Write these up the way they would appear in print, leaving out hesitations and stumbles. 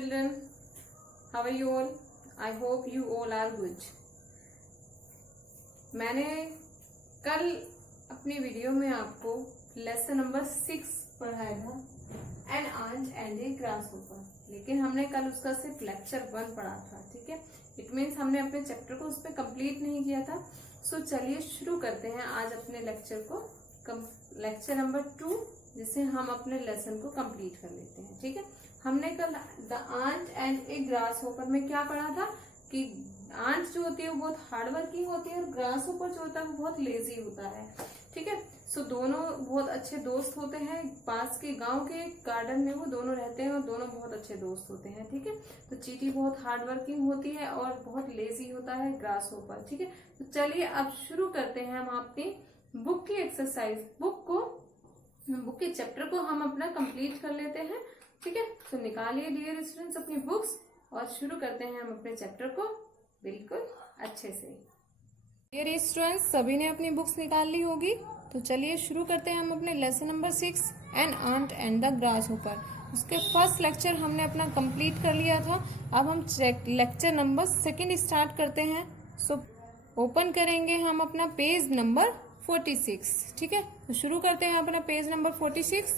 children, how are you all? I hope you all are good. मैंने कल अपनी video में आपको लेसन नंबर 6 पढ़ाया था N ant and A grasshopper, लेकिन हमने कल उसका सिर्फ लेक्चर 1 पढ़ा था। ठीक है, इट मीन्स हमने अपने चैप्टर को उस पर कंप्लीट नहीं किया था। सो चलिए शुरू करते हैं आज अपने लेक्चर को, लेक्चर नंबर 2, जिससे हम अपने लेसन को कंप्लीट कर लेते हैं। ठीक है, हमने कल the aunt and A grasshopper में क्या पढ़ा था कि आंट जो होती है वो बहुत हार्ड वर्किंग होती है और ग्रासहोपर जो होता है वो बहुत लेजी होता है। ठीक है, सो दोनों बहुत अच्छे दोस्त होते हैं। पास के गांव के गार्डन में वो दोनों रहते हैं और दोनों बहुत अच्छे दोस्त होते हैं। ठीक है, तो चींटी बहुत हार्ड वर्किंग होती है और बहुत लेजी होता है ग्रासहोपर। ठीक है, तो चलिए अब शुरू करते हैं हम अपनी बुक की एक्सरसाइज। बुक के चैप्टर को हम अपना कंप्लीट कर लेते हैं। ठीक है, तो निकालिए डियर स्टूडेंट्स अपनी बुक्स और शुरू करते हैं हम अपने चैप्टर को बिल्कुल अच्छे से। डियर स्टूडेंट्स, सभी ने अपनी बुक्स निकाल ली होगी, तो चलिए शुरू करते हैं हम अपने lesson number 6 an ant and the grasshopper. उसके फर्स्ट लेक्चर हमने अपना कंप्लीट कर लिया था। अब हम लेक्चर नंबर 2 स्टार्ट करते हैं। सो ओपन करेंगे हम अपना पेज नंबर 46। ठीक है, तो शुरू करते हैं अपना page number 46।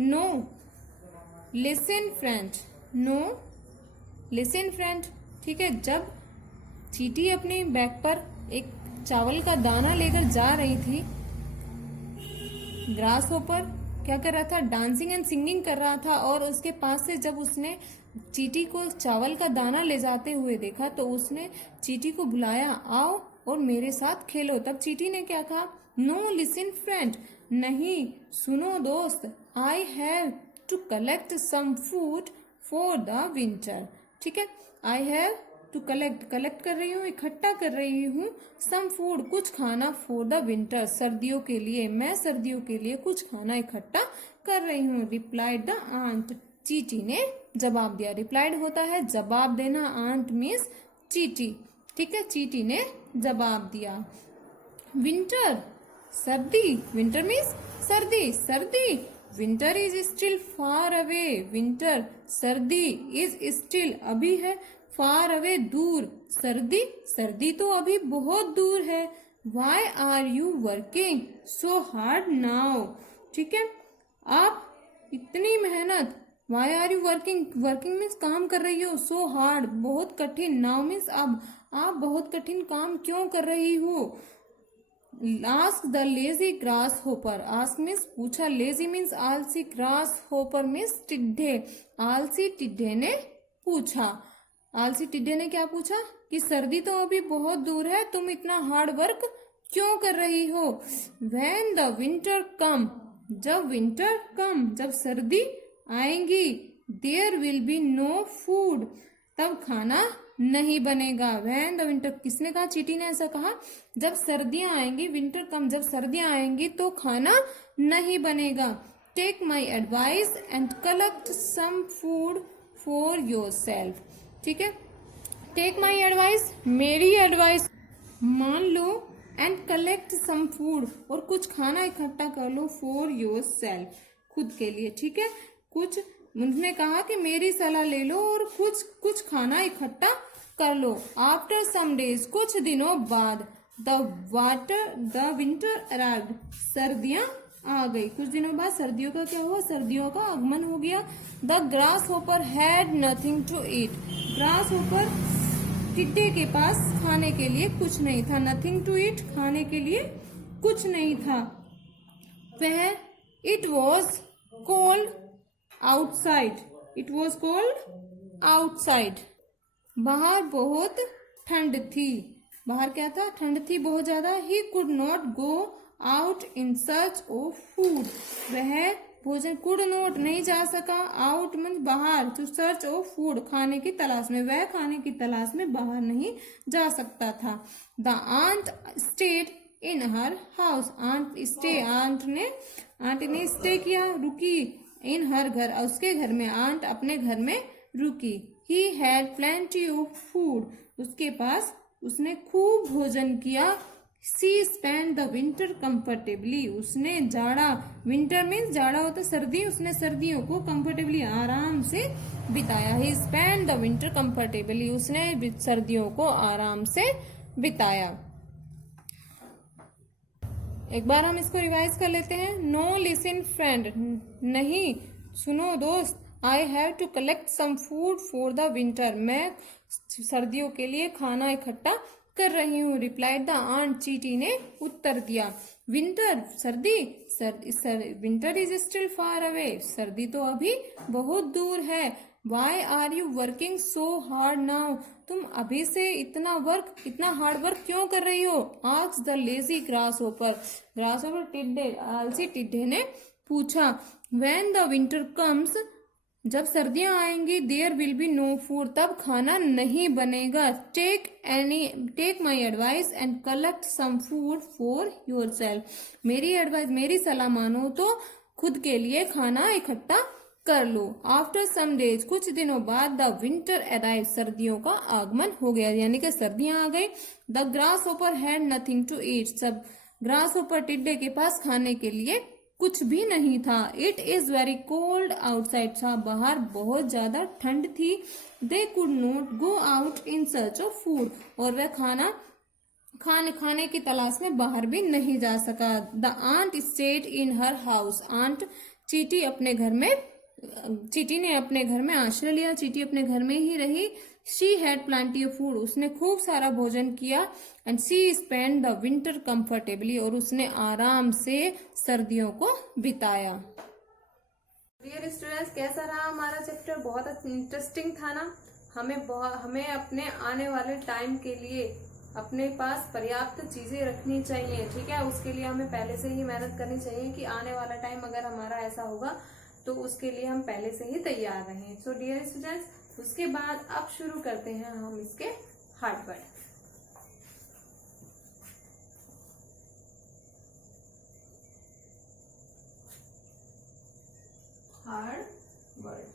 No listen friend, no listen friend. ठीक है, जब चींटी अपने बैग पर एक चावल का दाना लेकर जा रही थी, ग्रासहोपर क्या कर रहा था, डांसिंग एंड सिंगिंग कर रहा था। और उसके पास से जब उसने चींटी को चावल का दाना ले जाते हुए देखा तो उसने चींटी को बुलाया, आओ और मेरे साथ खेलो। तब चींटी ने क्या कहा, नो लिसन फ्रेंड, नहीं सुनो दोस्त, I have to collect some food for the winter. ठीक है, आई हैव टू कलेक्ट कर रही हूँ, इकट्ठा कर रही हूँ, सम फूड कुछ खाना, फॉर द विंटर सर्दियों के लिए, मैं सर्दियों के लिए कुछ खाना इकट्ठा कर रही हूँ। रिप्लाइड द आंट, चींटी ने जवाब दिया। रिप्लाइड होता है जवाब देना, आंट मीन्स चींटी। ठीक है, चींटी ने जवाब दिया। विंटर सर्दी, विंटर मीन्स सर्दी, सर्दी। Winter is still far away, winter सर्दी, इज स्टिल अभी है, फार अवे दूर, सर्दी, सर्दी तो अभी बहुत दूर है। Why are you working so hard now. ठीक है, आप इतनी मेहनत, why are you working, working means काम कर रही हो, सो हार्ड बहुत कठिन, नाउ मीन्स अब, आप बहुत कठिन काम क्यों कर रही हो। Ask the lazy grasshopper, ask means पूछा, लेजी मीन्स आलसी, ग्रासहोपर मीन्स टिड्ढे, आलसी टिड्ढे ने पूछा। आलसी टिड्ढे ने क्या पूछा कि सर्दी तो अभी बहुत दूर है, तुम इतना हार्ड वर्क क्यों कर रही हो। व्हेन द विंटर कम, जब विंटर कम, जब सर्दी आएंगी, there will be no food, तब खाना नहीं बनेगा। व्हेन द विंटर, किसने कहा, चींटी ने ऐसा कहा, जब सर्दियां आएंगी, विंटर कम, जब सर्दियां आएंगी तो खाना नहीं बनेगा। Take my advice and collect some food for yourself. ठीक है, टेक माई एडवाइस, मेरी एडवाइस मान लो, एंड कलेक्ट सम फूड, और कुछ खाना इकट्ठा कर लो, फॉर योरसेल्फ, खुद के लिए। ठीक है, कुछ उन्होंने कहा कि मेरी सलाह ले लो और कुछ खाना इकट्ठा कर लो। आफ्टर सम डेज, कुछ दिनों बाद, द विंटर अराइव्ड, सर्दियां आ गई। कुछ दिनों बाद सर्दियों का क्या हुआ, सर्दियों का आगमन हो गया। The grasshopper had nothing to eat, grasshopper टिड्डे के पास खाने के लिए कुछ नहीं था। नथिंग टू ईट, खाने के लिए कुछ नहीं था। वह it was cold outside, it was cold outside, बाहर बहुत ठंड थी। बाहर क्या था, ठंड थी बहुत ज्यादा। He could not go out in search of food, वह भोजन, कुड नॉट नहीं जा सका, आउट मीन्स बाहर, टू सर्च ऑफ फूड, खाने की तलाश में, वह खाने की तलाश में बाहर नहीं जा सकता था। The ant stayed in her house, ant stay, ant ने स्टे किया, रुकी, इन हर घर, उसके घर में, आंट अपने घर में रुकी। He had plenty of food, उसके पास, उसने खूब भोजन किया। सी स्पेंड द विंटर कंफर्टेबली, उसने जाड़ा, विंटर मीन्स जाड़ा होता सर्दी, उसने सर्दियों को कंफर्टेबली आराम से बिताया। ही स्पेंड द विंटर कंफर्टेबली, उसने सर्दियों को आराम से बिताया। एक बार हम इसको रिवाइज कर लेते हैं। नो लिसन फ्रेंड, नहीं सुनो दोस्त। I have to collect some food for the winter, मैं सर्दियों के लिए खाना इकट्ठा कर रही हूँ। रिप्लाइड द आंट, चीटी ने उत्तर दिया। विंटर, सर्दी, winter is still far away, सर्दी तो अभी बहुत दूर है। Why are you working so hard now, तुम अभी से इतना हार्ड वर्क क्यों कर रही हो। Asked the lazy grasshopper, grasshopper टिड्डे, आलसी टिड्डे ने पूछा। व्हेन द विंटर कम्स, जब सर्दियां आएंगी, there will be no food, तब खाना नहीं बनेगा। Take my advice and collect some food for yourself, मेरी एडवाइस, मेरी सलाह मानो तो खुद के लिए खाना इकट्ठा कर लो। आफ्टर सम डेज, कुछ दिनों बाद, द विंटर अराइव, सर्दियों का आगमन हो गया, यानी कि सर्दियां आ गई। The grasshopper had nothing to eat, सब ग्रास होपर टिड्डे के पास खाने के लिए कुछ भी नहीं था। It is very cold outside, था बाहर बहुत ज्यादा ठंड थी। They could not go out in search of food, और वह खाने की तलाश में बाहर भी नहीं जा सका। The ant stayed in her house, ant चीटी ने अपने घर में आश्रय लिया, चीटी अपने घर में ही रही। She had plenty of food, उसने खूब सारा भोजन किया। And she spend the winter comfortably, और उसने आराम से सर्दियों को बिताया। डियर स्टूडेंट्स, कैसा रहा हमारा चैप्टर? बहुत इंटरेस्टिंग था ना। हमें अपने आने वाले टाइम के लिए अपने पास पर्याप्त चीजें रखनी चाहिए, ठीक है। उसके लिए हमें पहले से ही मेहनत करनी चाहिए कि आने वाला टाइम अगर हमारा ऐसा होगा तो उसके लिए हम पहले से ही तैयार रहें। सो डियर स्टूडेंट्स, उसके बाद अब शुरू करते हैं हम इसके हार्ड वर्ड। हार्ड वर्ड,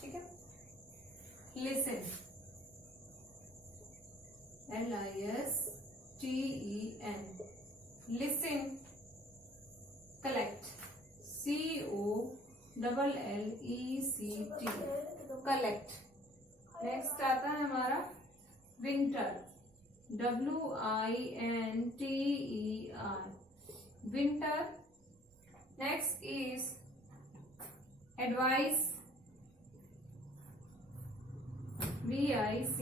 ठीक है। Listen, LISTEN, listen. Collect, COLLECT, collect. Next आता है हमारा winter, WINTER, winter. Next is advice, VICE,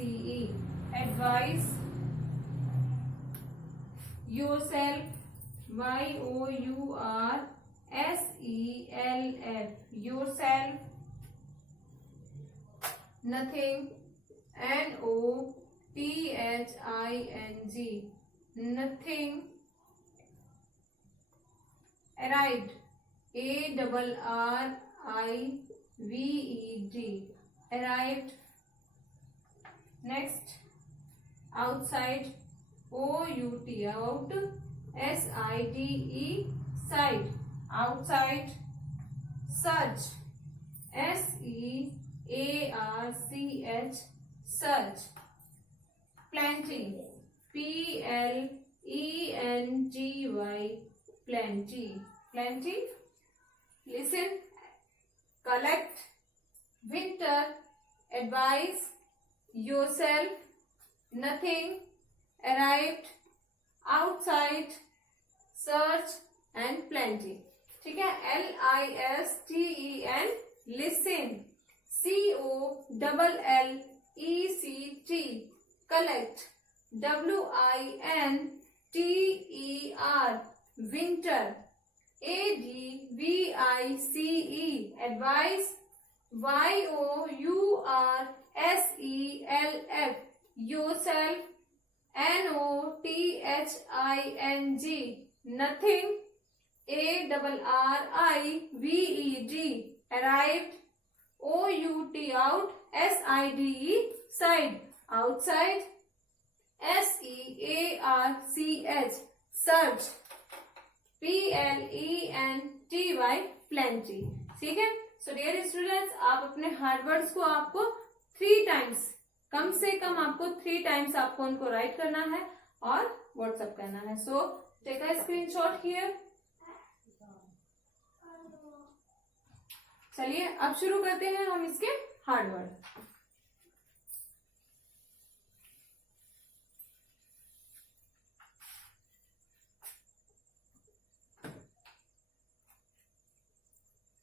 advice. Yourself, YOURSELF, yourself. Nothing, NOTHING, nothing. Arrived, ARRIVED, arrived. Next, outside, OUT, out. SIDE, side, outside. Search, SEARCH, search. Plenty, PLENTY, plenty, plenty. Listen, collect, winter, advise, yourself, nothing, arrived, outside, search and plenty. ठीक है। LISTEN, listen. COLLECT, collect. WINTER, winter. ADVICE, advice. YOURSELF, yourself. NOTHING, nothing. ARRIVED, arrived. OUT, out. SIDE, side, outside. SEARCH, search. PLENTY, plenty. ठीक है। So dear students, आप अपने hard words को आपको 3 times कम से कम आपको 3 टाइम्स आपको उनको राइट करना है और व्हाट्सएप करना है. So take a screenshot here. चलिए अब शुरू करते हैं हम इसके hard word.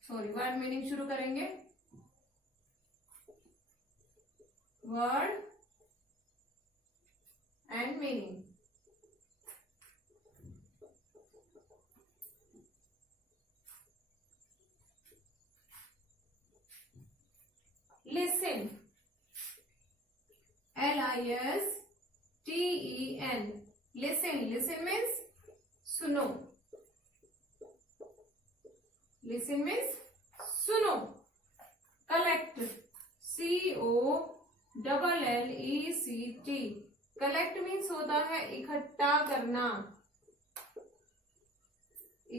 Sorry, word meaning शुरू करेंगे. Word and meaning. Listen. LISTEN. Listen. Listen means सुनो. लिसन मीन्स सुनो. कलेक्ट. COLLECT. कलेक्ट मीन्स होता है इकट्ठा करना.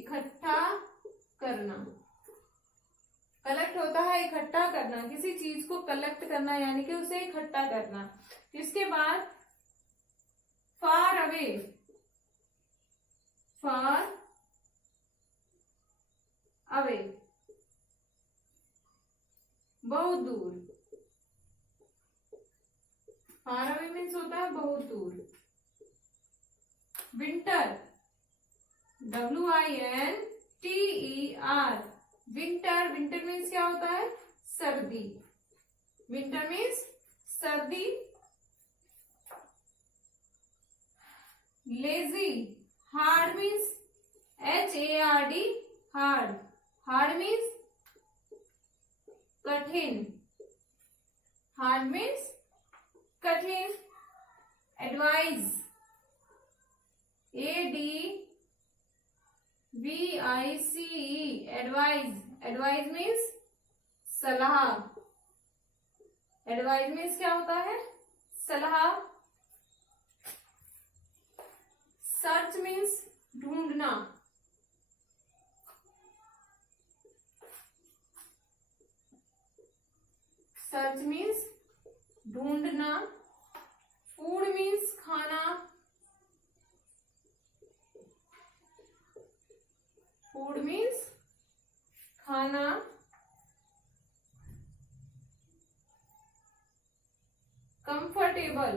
इकट्ठा करना. कलेक्ट होता है इकट्ठा करना. किसी चीज को कलेक्ट करना यानी कि उसे इकट्ठा करना. इसके बाद फार अवे. फार अवे बहुत दूर. फार अवे मीन्स होता है बहुत दूर. Winter. WINTER. Winter. Winter means क्या होता है? सर्दी. विंटर मीन्स सर्दी. Lazy. Hard means HARD. Hard. Hard means कठिन. हार्ड मीन्स कठिन. Advise. ADVICE. Advise. Advise means सलाह. एडवाइज मीन्स क्या होता है? सलाह. सर्च मीन्स ढूंढना. सर्च मीन्स ढूंढना. फूड मीन्स खाना. फूड मीन्स खाना. Comfortable.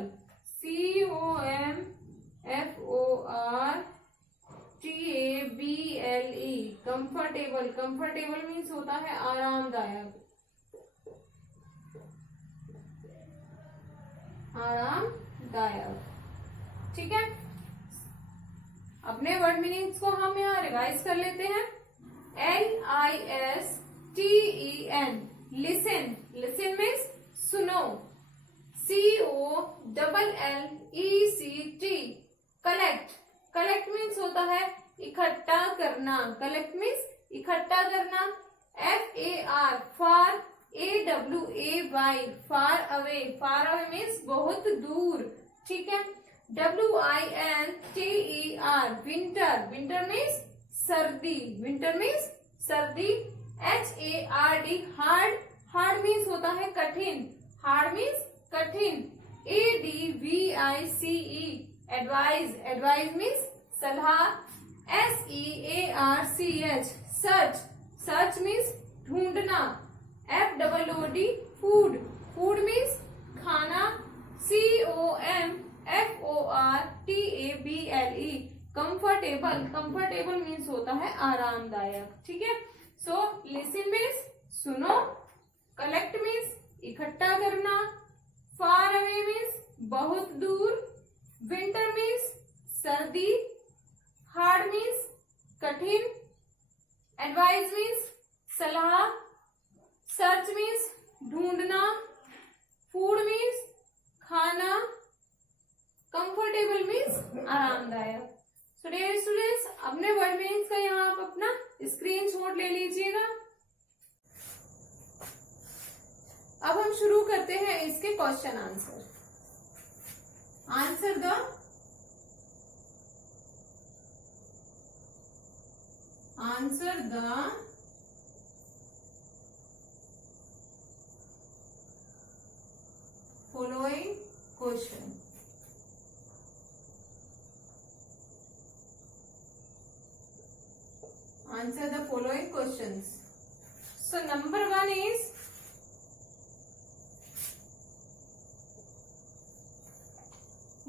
COMFORTABLE. Comfortable. Comfortable means होता है आरामदायक. आरामदायक. ठीक है. अपने वर्ड मीनिंग्स को हम यहाँ रिवाइज कर लेते हैं. LISTEN. लिसन. लिसन मीन्स सुनो. COLLECT. कलेक्ट. कलेक्ट मीन्स होता है इकट्ठा करना. कलेक्ट मीन्स इकट्ठा करना. FAR. फार. AWAY. Far away. Far away means बहुत दूर. ठीक है. WINTER. विंटर. विंटर मीन्स सर्दी. विंटर मीन्स सर्दी. HARD. हार्ड. हार्ड मीन्स होता है कठिन. हार्ड मीन्स कठिन. ADVICE. एडवाइज. एडवाइज मीन्स सलाह. SEARCH. सर्च. सर्च मीन्स ढूंढना. FOOD. फूड. फूड मीन्स खाना. COMFORTABLE. कंफर्टेबल. कंफर्टेबल मीन्स होता है आरामदायक. ठीक है. सो लिसन मीन्स सुनो. कलेक्ट मीन्स इकट्ठा करना. फार अवे मीन्स बहुत दूर. विंटर मीन्स सर्दी. हार्ड मीन्स कठिन. एडवाइज मीन्स सलाह. सर्च मीन्स ढूंढना. फूड मीन्स खाना. कंफर्टेबल मीन्स आरामदायक. सो डियर स्टूडेंट्स, अपने वर्ड मीनिंग्स का यहाँ आप अपना स्क्रीनशॉट ले लीजिएगा. अब हम शुरू करते हैं इसके question answer. Answer the following answer the following questions. So number 1 is,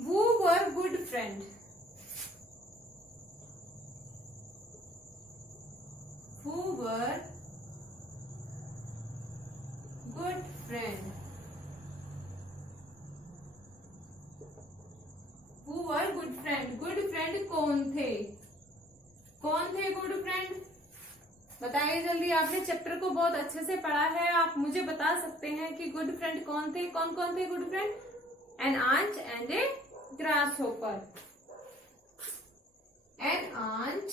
who were good friend? Who were good friend? Who were good friend? Good friend कौन थे? कौन थे गुड फ्रेंड? बताइए जल्दी। आपने चैप्टर को बहुत अच्छे से पढ़ा है, आप मुझे बता सकते हैं कि गुड फ्रेंड कौन थे? कौन कौन थे good friend? An ant and a grasshopper. An ant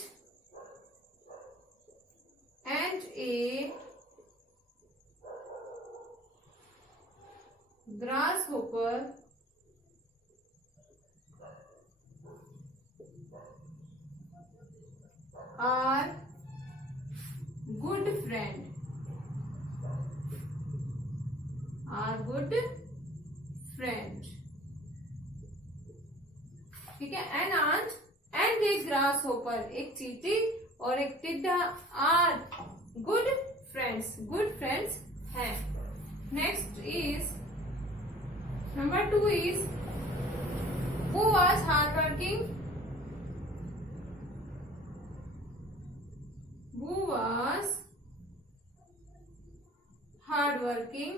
and a grasshopper are good friend. Are good friend. ठीक है। An ant and a grasshopper, एक चींटी और एक टिड्डा, are good friends, good friends हैं। Next is number 2 is, who was hard working? Who was hard working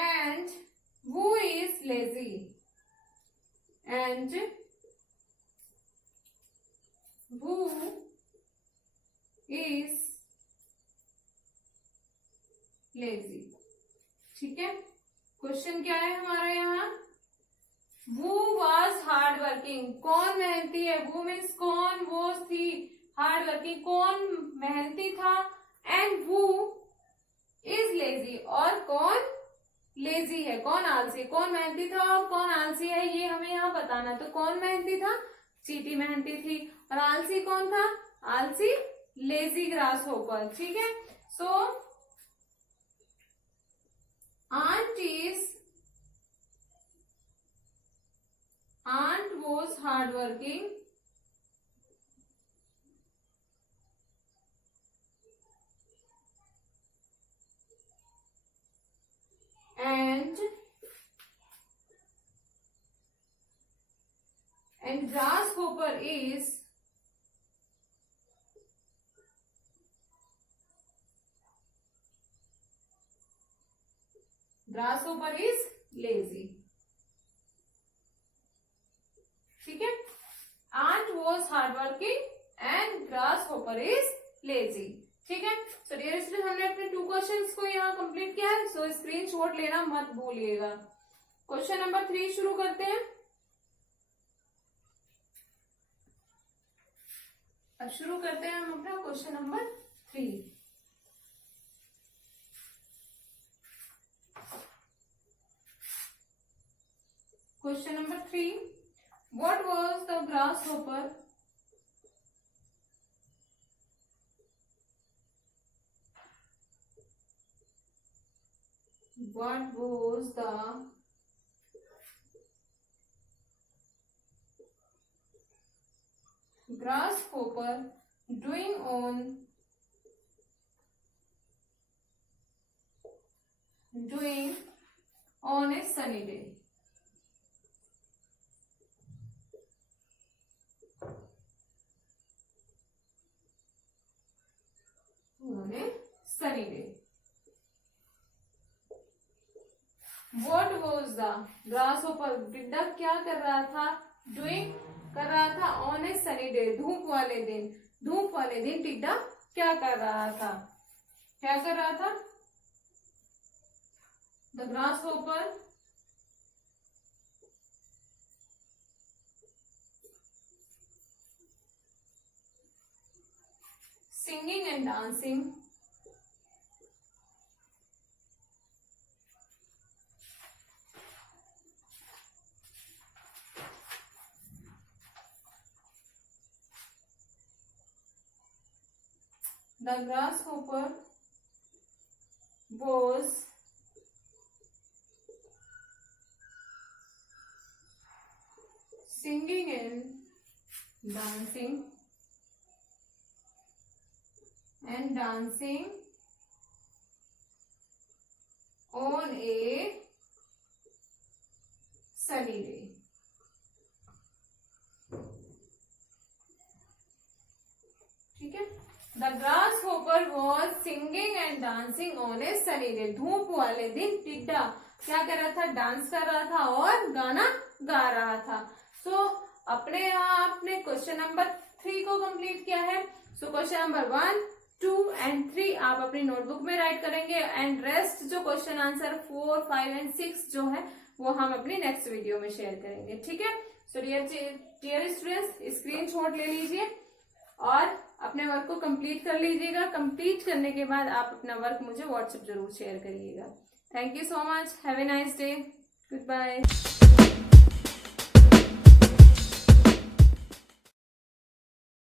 and who is lazy? And who is lazy? ठीक है। Question क्या है हमारा यहाँ? Who was hard working? कौन मेहनती है? Who means कौन, वो थी, हार्ड वर्किंग कौन मेहनती था, एंड who is lazy, और कौन लेजी है, कौन आलसी। कौन मेहनती था और कौन आलसी है, ये हमें यहाँ बताना। तो कौन मेहनती था? चींटी मेहनती थी। और आलसी कौन था? आलसी लेजी ग्रास होपर। ठीक है। So ant was hard working and grasshopper is lazy. ठीक है। ant was hardworking and grasshopper is lazy. ठीक है। सो डियर स्टूडेंट, हमने अपने 2 क्वेश्चंस को यहाँ कंप्लीट किया है। सो स्क्रीनशॉट लेना मत भूलिएगा। क्वेश्चन नंबर 3 शुरू करते हैं। अब शुरू करते हैं हम अपना question number 3। Question number 3, what was the grasshopper doing on a sunny day? On a sunny day. What was the grasshopper? टिड्डा क्या कर रहा था? Doing कर रहा था on a sunny day, धूप वाले दिन। धूप वाले दिन टिड्डा क्या कर रहा था? क्या कर रहा था? The grasshopper singing and dancing the grasshopper was singing and dancing on a sunny day. ठीक है, the grass hopper was singing and dancing on A sunny day. धूप वाले दिन टिड्डा क्या कर रहा था, डांस कर रहा था और गाना गा रहा था। सो अपने यहाँ आपने क्वेश्चन नंबर 3 को कंप्लीट किया है। सो क्वेश्चन नंबर 1, 2 एंड 3 आप अपनी नोटबुक में राइट करेंगे एंड रेस्ट जो क्वेश्चन आंसर 4, 5 एंड 6 जो है वो हम अपनी नेक्स्ट वीडियो में शेयर करेंगे। ठीक है, सो डियर स्टूडेंट्स स्क्रीनशॉट ले लीजिए और अपने वर्क को कंप्लीट कर लीजिएगा। कंप्लीट करने के बाद आप अपना वर्क मुझे व्हाट्सएप जरूर शेयर करिएगा। Thank you so much, have a nice day, good bye.